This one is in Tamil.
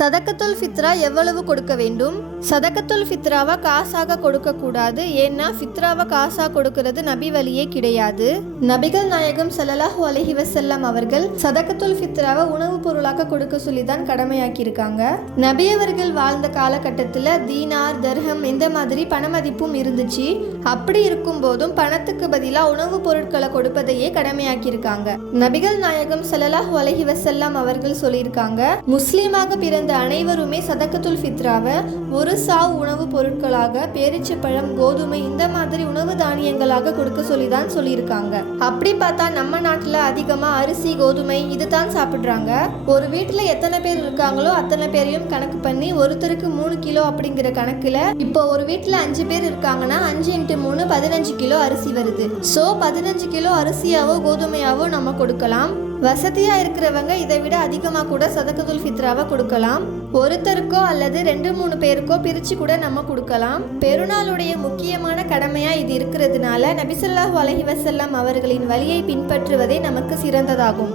சதக்கத்துல் ஃபித்ரா எவ்வளவு கொடுக்க வேண்டும்? சதக்கத்துல் ஃபித்ராவை காசாக கொடுக்க கூடாது. ஏன்னா ஃபித்ராவை காசா கொடுக்கிறது நபி வழியே கிடையாது. நபிகள் நாயகம் ஸல்லல்லாஹு அலைஹி வஸல்லம் அவர்கள் சதக்கத்துல் ஃபித்ராவை உணவுப் பொருளாக கொடுக்க சொல்லி தான் கடமையாக்கியிருக்காங்க. நபி அவர்கள் வாழ்ந்த காலகட்டத்தில் தீனார், தர்ஹம் இந்த மாதிரி பணமதிப்பும் இருந்துச்சு. அப்படி இருக்கும் போதும் பணத்துக்கு பதிலாக உணவுப் பொருட்களை கொடுப்பதையே கடமையாக்கியிருக்காங்க. நபிகள் நாயகம் ஸல்லல்லாஹு அலைஹி வஸல்லம் அவர்கள் சொல்லியிருக்காங்க, முஸ்லீமாக பிறந்த அனைவருமே சதக்கத்துல் ஃபித்ராவை ஒரு சாவு உணவுப் பொருட்களாக பேரிச்சப்பழம், கோதுமை இந்த மாதிரி உணவு தானியங்களாக கொடுக்க சொல்லிதான் சொல்லியிருக்காங்க. அப்படி பார்த்தா நம்ம நாட்டில் அதிகமாக அரிசி, கோதுமை இதுதான் சாப்பிட்றாங்க. ஒரு வீட்டில் எத்தனை பேர் இருக்காங்களோ அத்தனை பேரையும் கணக்கு பண்ணி ஒருத்தருக்கு 3 கிலோ அப்படிங்கிற கணக்கில் இப்போ ஒரு வீட்டில் 5 பேர் இருக்காங்கன்னா 5 × 3 15 கிலோ அரிசி வருது. ஸோ 15 கிலோ அரிசியாவோ கோதுமையாவோ நம்ம கொடுக்கலாம். வசதியா இருக்கிறவங்க இதை விட அதிகமாக கூட சதக்கத்துல் ஃபித்ராவை கொடுக்கலாம். ஒருத்தருக்கோ அல்லது 2-3 பேருக்கோ பிரிச்சு கூட நம்ம கொடுக்கலாம். பெருநாளுடைய முக்கியமான கடமையா இது இருக்கிறதுனால நபி ஸல்லல்லாஹு அலைஹி வஸல்லம் அவர்களின் வழியை பின்பற்றுவதே நமக்கு சிறந்ததாகும்.